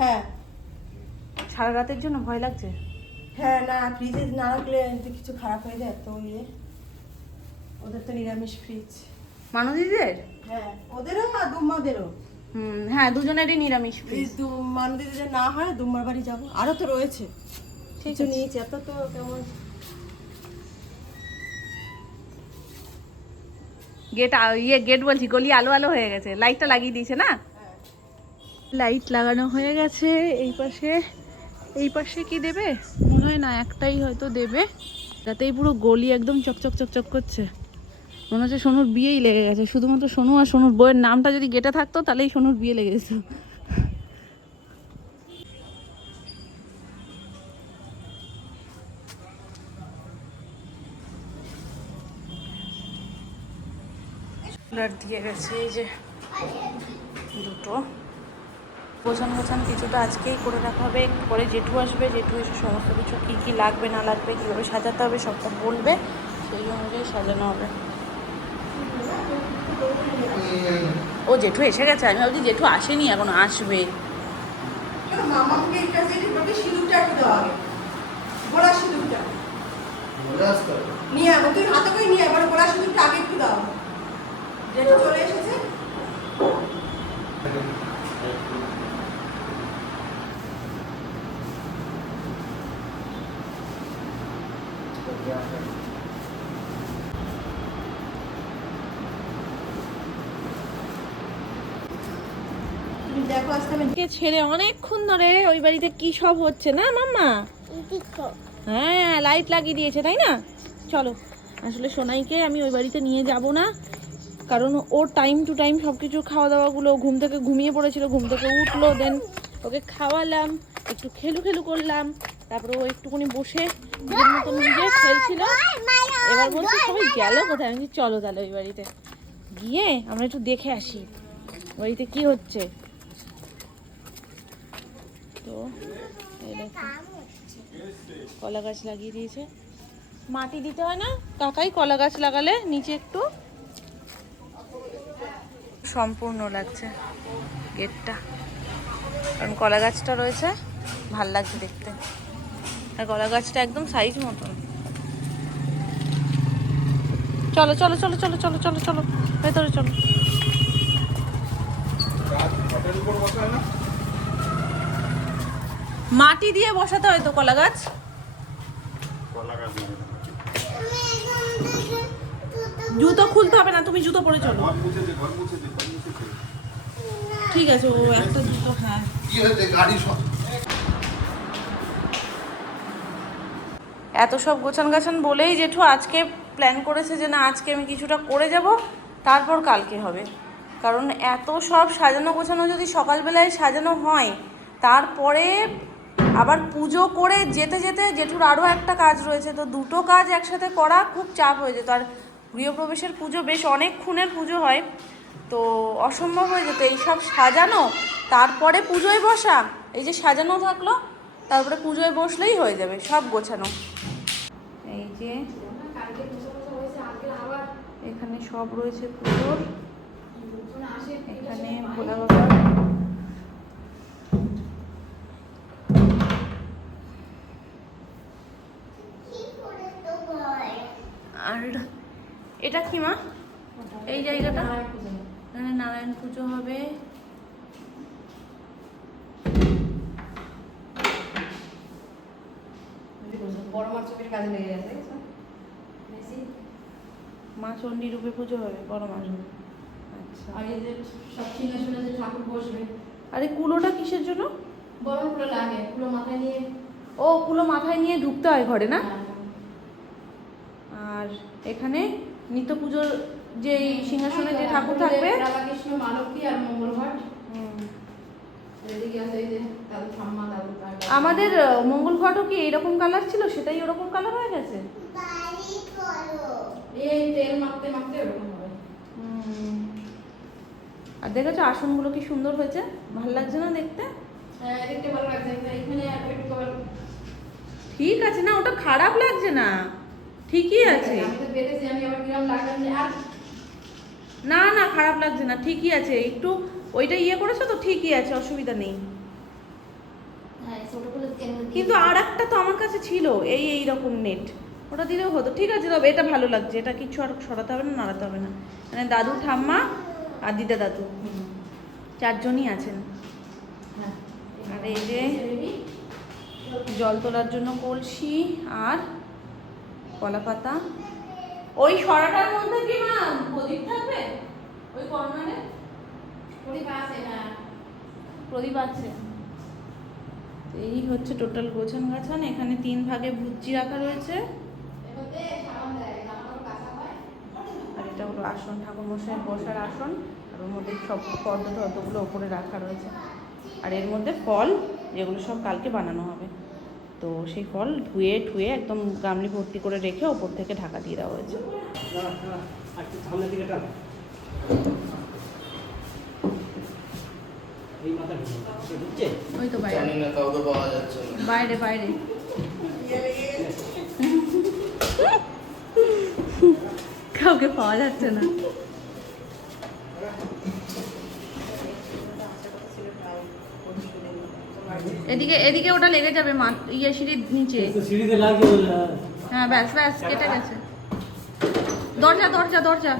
হ্যাঁ সারা রাতের জন্য ভয় লাগছে। হ্যাঁ, না ফ্রিজে না রাখলে যদি কিছু খারাপ হয়ে যায় তো ওদের তো নিরামিষ ফ্রিজ। মানুদিদের? হ্যাঁ, ওদেরও আর দুম্মাদেরও। হ্যাঁ, দুজনেরই নিরামিষ ফ্রিজ ফ্রিজ। মানুদিদের না হয় দুম্মার বাড়ি যাবো, আরও তো রয়েছে ঠিক কিছু আছে। নিয়েছি, এত তো কেমন। গেট বলছি, গলি আলো আলো হয়ে গেছে, লাইটটা লাগিয়ে দিয়েছে না? লাইট লাগানো হয়ে গেছে। এই পাশে কি দেবে মনে হয় না, একটাই হয়তো দেবে। তাতেই পুরো গলি একদম চকচক চকচক করছে, মনে হচ্ছে সোনুর বিয়েই লেগে গেছে। শুধুমাত্র সোনু আর সোনুর বইয়ের নামটা যদি গেটে থাকতো তাহলেই সোনুর বিয়ে লেগে যেত। দিয়ে গেছে এই যে দুটো। গোছান কিছুটা আজকেই করে রাখা হবে, পরে জেঠু আসবে, জেঠু এসে সমস্ত কিছু কী কী লাগবে না লাগবে, কীভাবে সাজাতে হবে সবটা বলবে, সেই অনুযায়ী সাজানো হবে। ও জেঠু এসে গেছে, আমি ভাবছি জেঠু আসেনি এখনো, আসবে। নিয়ে আনো, তুই হাতে করে নিয়ে আবার গোলা সিঁদুরটা আগে একটু দাও, যেটা চলে এসেছে। দেখো আজকে আমি ছেড়ে অনেকক্ষণ ধরে ওই বাড়িতে কি সব হচ্ছে না মাম্মা? হ্যাঁ, লাইট লাগিয়ে দিয়েছে তাই না? চলো, আসলে সোনাইকে আমি ওই বাড়িতে নিয়ে যাব না, কারণ ওর টাইম টু টাইম সব কিছু খাওয়া দাওয়াগুলো, ঘুম থেকে ঘুমিয়ে পড়েছিল, ঘুম থেকে উঠলো, দেন ওকে খাওয়ালাম, একটু খেলু করলাম, তারপরে ও একটুখানি বসে নিজের মতো নিজে খেলছিল। এবার বলছি সবাই গেল কোথায়, আমি চলো তাহলে ওই বাড়িতে গিয়ে আমরা একটু দেখে আসি বাড়িতে কি হচ্ছে। তো কলা গাছ লাগিয়ে দিয়েছে, মাটি দিতে হয় না কাকাই, কলা গাছ লাগালে নিচে একটু সম্পূর্ণ লাগছে গেটটা, কারণ কলা গাছটা রয়েছে, ভাল লাগছে দেখতে, আর কলা গাছটা একদম সাইজ মতন। চলো চলো চলো চলো চলো চলো চলো ভেতরে চলো। মাটি দিয়ে বসাতে হয় তো কলা গাছ। জুতো খুলতে হবে না, তুমি জুতো পরে চলো। ঠিক আছে, ও একটা জুতো। হ্যাঁ, এত সব গোছান গাছান বলেই জেঠু আজকে প্ল্যান করেছে যে না আজকে আমি কিছুটা করে যাব, তারপর কালকে হবে। কারণ এত সব সাজানো গোছানো যদি সকালবেলায় সাজানো হয়, তারপরে আবার পুজো করে যেতে যেতে জেঠুর আরও একটা কাজ রয়েছে, তো দুটো কাজ একসাথে করা খুব চাপ হয়ে যেত। আর গৃহপ্রবেশের পুজো বেশ অনেকক্ষণের পুজো হয়, তো অসম্ভব হয়ে যেত এইসব সাজানো, তারপরে পুজোয় বসা। এই যে সাজানো থাকলো, তারপরে পুজোয় বসলেই হয়ে যাবে সব গোছানো। এই যে এখানে সব রয়েছে পুজোর, এখানে ভোলা বাবা, আর এটা কি মা, এই জায়গাটা এখানে নারায়ণ পুজো হবে। বড় মাছ চোখের কাজে লেগে গেছে, মা চণ্ডী রূপে পুজো হবে বড় মাছ। আচ্ছা, আর এই যে সব সিংহাসনে যে ঠাকুর বসবে। আরে কুলোটা কিসের জন্য? বড় কুলো লাগে, কুলো মাথায় নিয়ে। ও, কুলো মাথায় নিয়ে ঢুকতে হয় ঘরে না? আর এখানে নিত্য পুজোর যে সিংহাসনে যে ঠাকুর থাকবে, রাধাকৃষ্ণ, মালতী আর মঙ্গলঘট। আমাদের মঙ্গল ঘটও কি এরকম কালার ছিল, সেটাই ওরকম কালার হয়ে গেছে। এই তেল মাখতে মাখতে ওরকম হবে। আর দেখেছো আসনগুলো কি সুন্দর হয়েছে, ভালো লাগছে না দেখতে? হ্যাঁ, দেখতে ভালো লাগছে। এখানে একটু ঠিক আছে না, ওটা খারাপ লাগছে না, ঠিকই আছে। আমি তো পেরেছি, আমি আবার কিরম লাগবে আর না না, খারাপ লাগছে না, ঠিকই আছে। একটু ওইটা ইয়ে করেছো তো, ঠিকই আছে, অসুবিধা নেই। কিন্তু আর একটা তো আমার কাছে ছিল এই রকম নেট, ওটা দিলেও হতো। ঠিক আছে, তবে এটা ভালো লাগছে, এটা কিছু আর সরাতে হবে না, নাড়াতে হবে না। মানে দাদু, ঠাম্মা আর দিদা দাদু চারজনই আছেন। আর এই যে জল তোলার জন্য কলসি আর কলা পাতা। ওই সরাটার মধ্যে কি মা প্রদীপ থাকবে? ওই কর্নারে প্রদীপ আছে। এই হচ্ছে টোটাল গোছান গাছান। এখানে 3 ভাগে ভুজি রাখা রয়েছে। আর এটা হলো আসন, ঠাকুর মশাইয়ের বসার আসন। আর ওর মধ্যে সব পদ্ম টদ্মগুলো ওপরে রাখা রয়েছে। আর এর মধ্যে ফল, যেগুলো সব কালকে বানানো হবে। তো সেই ফল ধুয়ে ঠুয়ে একদম গামলি ভর্তি করে রেখে ওপর থেকে ঢাকা দিয়ে দেওয়া হয়েছে। ওই তো বাইরে বাইরে কাউকে পাওয়া যাচ্ছে না। এদিকে এদিকে ওটা লেগে যাবে সিঁড়ির নিচে। হ্যাঁ ব্যাস ব্যাস, কেটে গেছে। দরজা দরজা দরজা।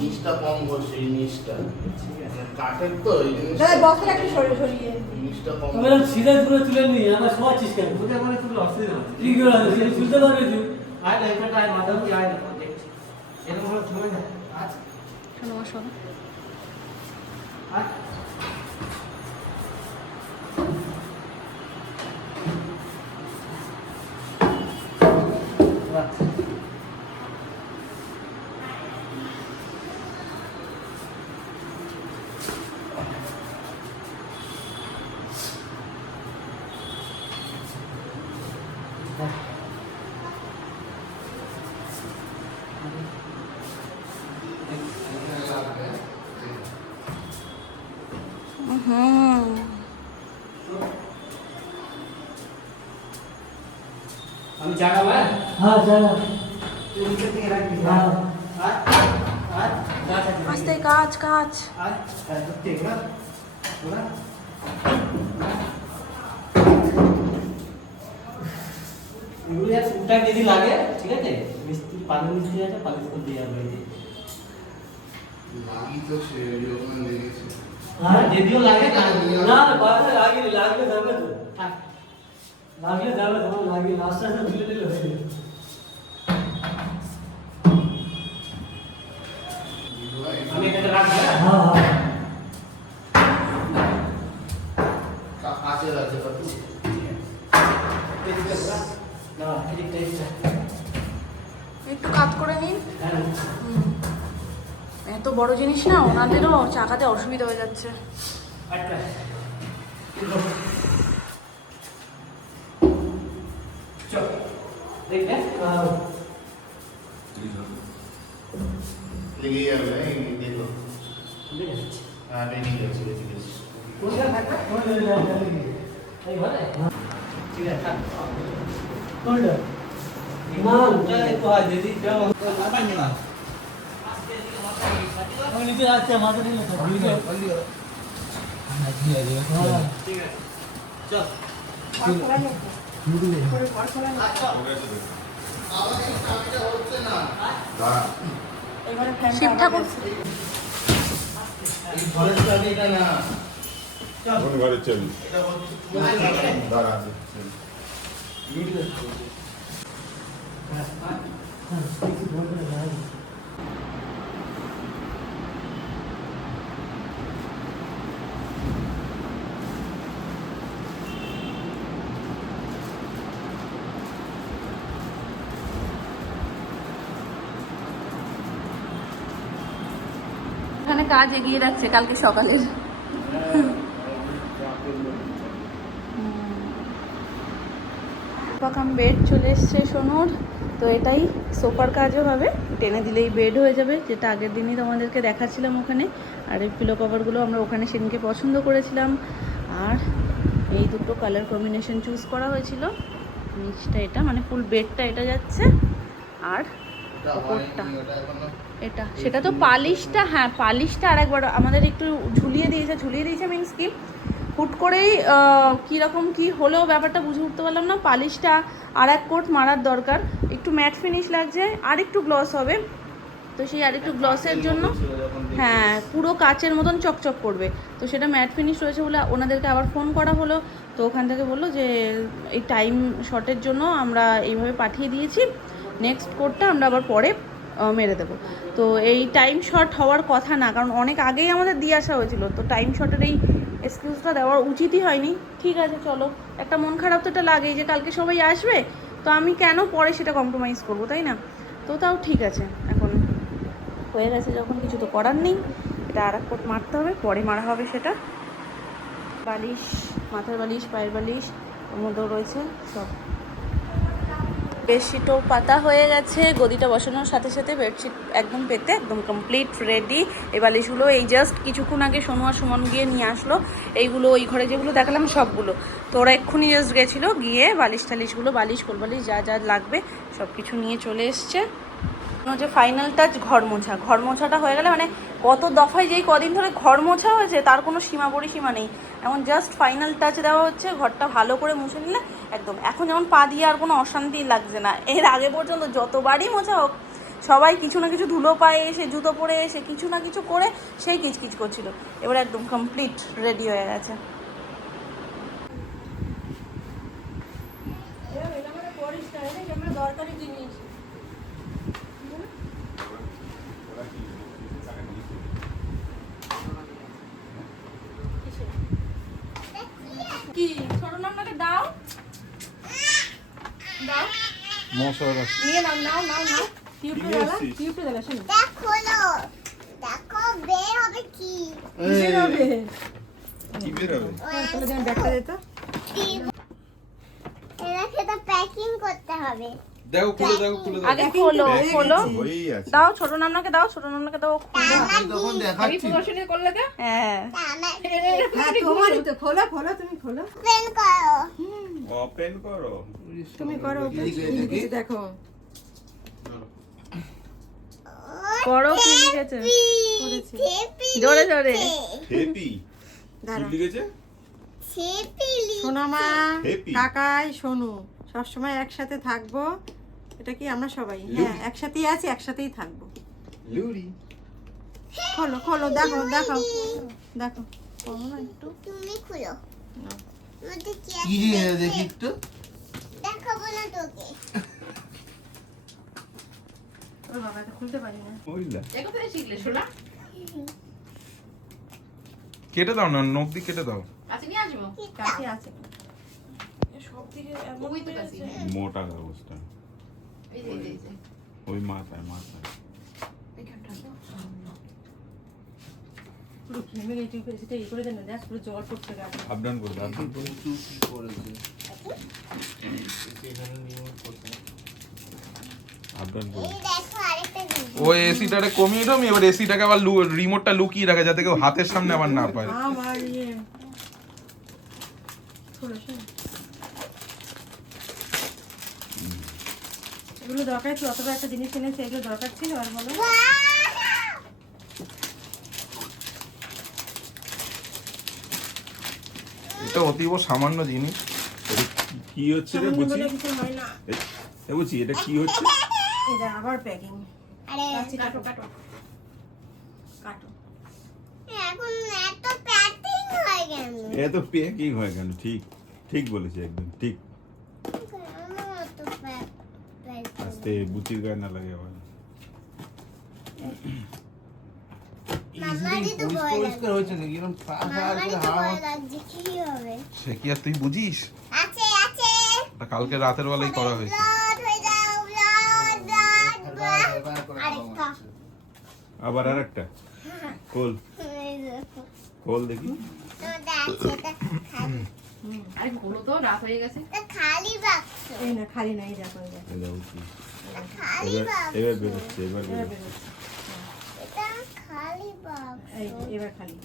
নিচটা কম করছে, এই নিচটা কাঠের তো বস্তা একটু সরিয়ে নিচটা কম। সিধা করে তুলে নি, আমরা সবাই চেষ্টা করি বুঝে করে তুলে অসুবিধা না। ঠিক আছে, তুলতে পারবে তুই। আয় না, একটা টাইম মাদাম কি আয় না দেখছি। এরকম হলো সময় না। আচ্ছা শোনো শোনো, আয় আমি জাগাবো। হ্যাঁ জাগা, তুই নিচে থেকে রাখবি। হ্যাঁ আয় আয় আস্তে কাজ কাজ। আয় আয় ধরতে না ওরা। এগুলো আর উল্টা যদি লাগে, ঠিক আছে, মিস্ত্রি পানি মিস্ত্রি আছে, পানি করে দিয়ে আসবে। লাগি তো সে ওখানে লেগেছে। হ্যাঁ যদিও লাগে না, না বাবা লাগলে যাবে তো। হ্যাঁ লাগলে যাবে, তোমার লাগে লাস্ট টাইম দিলে দিলে হয়ে যাবে। আমি এটা রাখবো। হ্যাঁ হ্যাঁ কাছে আছে কত না, এদিকটা একটু কাজ করে নিন। হ্যাঁ এত বড় জিনিস না, ওনাদেরও চাকাতে অসুবিধা হয়ে যাচ্ছে। আচ্ছা চল দেখবে লেগে যাবে। দেখো ঠিক আছে, হ্যাঁ রেডি আছে, রেডি আছে। কোনটা থাকবে কোনটা লাগে এই ভালো ঠিক আছে। কোনটা ইমান যা একটু আজ দিদি যাও আপনি না আমি নিচে আসছে মাথা নিয়ে দিকে হ্যাঁ ঠিক আছে চল শিব ঠাকুর এই ঘরের চাবি এটা না, কোন ঘরের চাবি? এটা হচ্ছে দাঁড়া এখানে কাজ এগিয়ে রাখছে কালকে সকালের। পাকাম বেড চলে এসছে সোনুর। তো এটাই সোফার কাজও হবে, টেনে দিলেই বেড হয়ে যাবে, যেটা আগের দিনই তোমাদেরকে দেখাচ্ছিলাম ওখানে। আর এই পিলো কভারগুলো আমরা ওখানে সেদিনকে পছন্দ করেছিলাম। আর এই দুটো কালার কম্বিনেশন চুজ করা হয়েছিল। নিচটা এটা, মানে ফুল বেডটা এটা যাচ্ছে, আর ওপরটা এটা, সেটা তো পালিশটা, হ্যাঁ পালিশটা আর একবার আমাদের একটু ঝুলিয়ে দিয়েছে মিন্স কি হুট করেই কীরকম কী হলেও ব্যাপারটা বুঝে উঠতে পারলাম না। পালিশটা আর এক কোট মারার দরকার, একটু ম্যাট ফিনিশ লাগছে, আর একটু গ্লস হবে, তো সেই আর একটু গ্লসের জন্য হ্যাঁ পুরো কাচের মতন চকচক করবে, তো সেটা ম্যাট ফিনিশ রয়েছে বলে ওনাদেরকে আবার ফোন করা হলো, তো ওখান থেকে বললো যে এই টাইম শর্টের জন্য আমরা এইভাবে পাঠিয়ে দিয়েছি, নেক্সট কোডটা আমরা আবার পরে মেরে দেবো। তো এই টাইম শর্ট হওয়ার কথা না, কারণ অনেক আগেই আমাদের দিয়ে আসা হয়েছিল, তো টাইম শর্টের এই এক্সকিউজটা দেওয়ার উচিতই হয়নি। ঠিক আছে চলো, একটা মন খারাপ তো এটা লাগেই যে কালকে সবাই আসবে, তো আমি কেন পরে সেটা কম্প্রোমাইজ করবো, তাই না? তো তাও ঠিক আছে, এখন হয়ে গেছে যখন কিছু তো করার নেই, এটা আর এক কোট মারতে হবে, পরে মারা হবে সেটা। বালিশ, মাথার বালিশ, পায়ের বালিশ ওর মধ্যেও রয়েছে সব। বেডশিটও পাতা হয়ে গেছে, গদিটা বসানোর সাথে সাথে বেডশিট একদম পেতে একদম কমপ্লিট রেডি। এই বালিশগুলো এই জাস্ট কিছুক্ষণ আগে সোনু আর সুমন গিয়ে নিয়ে আসলো, এইগুলো ওই ঘরে যেগুলো দেখালাম সবগুলো, তো ওরা এক্ষুনি জাস্ট গেছিলো, গিয়ে বালিশ টালিশগুলো, বালিশ কোলবালিশ যা যা লাগবে সব কিছু নিয়ে চলে এসছে। যে ফাইনাল টাচ ঘর মোছা, ঘর মোছাটা হয়ে গেলে মানে কত দফায় যেই কদিন ধরে ঘর মোছা হয়েছে তার কোনো সীমা পরিসীমা নেই, এখন জাস্ট ফাইনাল টাচ দেওয়া হচ্ছে, ঘরটা ভালো করে মুছে নিলে একদম এখন যেমন পা দিয়ে আর কোনো অশান্তি লাগছে না। এর আগে পর্যন্ত যতবারই মোছা হোক সবাই কিছু না কিছু ধুলো পায়ে এসে, জুতো পরে এসে কিছু না কিছু করে সেই কিচকিচ করছিল, এবার একদম কমপ্লিট রেডি হয়ে গেছে। দরকারি জিনিস কি ছোট নামটাকে দাও দাও, মশার নিয়ে নাও নাও নাও নাও, টিউবটা দাও, টিউবটা দাও, শোনো দেখো দেখো বের হবে কি বের হবে, কি বেরোবে? তাহলে যেন ব্যাগটা দে তো। এটাকে তো প্যাকিং করতে হবে। দেখো খুলে দেখো খুলে দেখো। আগে খোলো খোলো, হয়েই আছে। দাও ছোট নামনাকে দাও, ছোট নামনাকে দাও, তখন দেখাচ্ছি হ্যাঁ হ্যাঁ তোমারই তো, খোলো খোলো, তুমি খোলো, ওপেন করো। ওপেন করো। তুমি করো, কিছু দেখো করো, কি লিখেছে করেছি। জোরে জোরে। হ্যাপি। কি দাঁড়া, লিখেছে? সোনামা Happy. কাকাই সোনু সবসময় একসাথে থাকবো, এটা কি আমরা সবাই হ্যাঁ একসাথেই আছি, একসাথেই থাকবো। লুরি। খোলো খোলো, দেখো দেখো দেখো, খোলো না একটু, তুমি খুলো। নাও। মধ্যে কি কি আছে রে দেখি একটু দেখাবো না তোকে। ও বাবা, এটা খুলতে পারি না। ওইলা। কেটে দাও না, নখ দিয়ে কেটে দাও। কাছে আছে সব দিকে এমন হয়ে আছে। মোটা কাগজটা। ওই মাথায় মাথায়। পুরো ঘেমে গেছি, সেটা ই করে দেন না, দেখ পুরো জল পড়ছে গাছে। আপ ডাউন করে দাও। প্রচুর কি করেছে এখানে নিয়ম করতে আপ ডাউন করে। এই দেখো আরেকটা জিনিস। ও এসিটারে কমিয়ে দাও, এবার এসিটাকে আবার রিমোটটা লুকিয়ে রাখে যাতে কেউ হাতের সামনে আবার না পায়। আমার ইয়ে খোলো, শোনো এগুলো দরকার ছিল, অতটা একটা জিনিস এনেছে, এগুলো দরকার ছিল আর বলো। এটা অতীব সামান্য জিনিস। এটা কি হচ্ছে রে সামান্য বুঝি? বলে কিছু হয় না। এ বুঝি এটা কি হচ্ছে? এটা আবার প্যাকিং, আরে কাটো কাটো কাটো। এখন এত প্যাকিং হয়ে গেল। এত প্যাকিং হয় কেন? ঠিক ঠিক বলেছে, একদম ঠিক। আমার তো প্যাক আস্তে বুচির গায়ে না লাগে আবার। মামারই তো ভয় পরিষ্কার হয়েছে নাকি এরকম ফাঁকা মামারই করে তো হাওয়া ভয় লাগছে, কি হবে? সে কি আর তুই বুঝিস? আছে আছে এটা কালকে রাতের বেলায় করা হয়েছে। ব্লাড হয়ে যাও, ব্লাড ব্লাড আরেকটা আবার আরেকটা খোল খোল দেখি। তোমাদের আছে এটা খালি। আরে হলো তো, রাত হয়ে গেছে। এটা খালি বাক্স, এই না খালি নাই, দেখো এই দেখো, এই দাও কি। এটা খালি এবার বাক্স, এবার বেরোচ্ছে, এবার এবার বেরোচ্ছে। বেরোচ্ছে, এটা খালি বাক্স, এই যে, এবার খালি,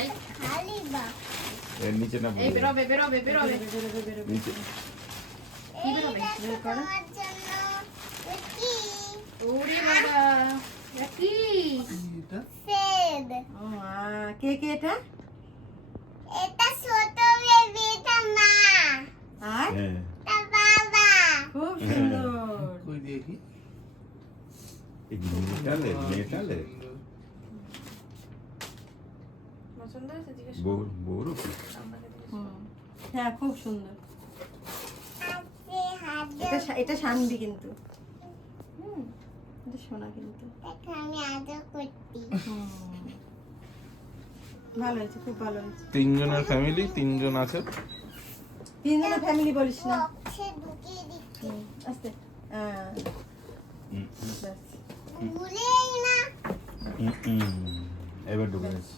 এই খালি বাক্স। এর নিচে না এই বেরোবে বেরোবে বেরোবে। বেরোবে বেরোবে। নিচে। এই দেখো তোমার জন্য কি ওরে বাবা এটা কি এটা সেদ ও কে কে এটা এটা ছোট বেবি এটা মা আর হ্যাঁ তা বাবা খুব সুন্দর কই দেখি এই মেটালের পছন্দ হয়েছে জিজ্ঞেস বউরও কি? হ্যাঁ খুব সুন্দর আছে হাত এটা শান্তি কিন্তু এটা সোনা কিন্তু দেখে আমি আদর করছি ভালো হয়েছে খুব ভালো হয়েছে তিনজনের ফ্যামিলি, তিনজন আছে। তিনজনের ফ্যামিলি বলিস না বক্সে ঢুকিয়ে দিচ্ছি আস্তে ব্যাস ভুলেই না এবার ঢুকে গেছে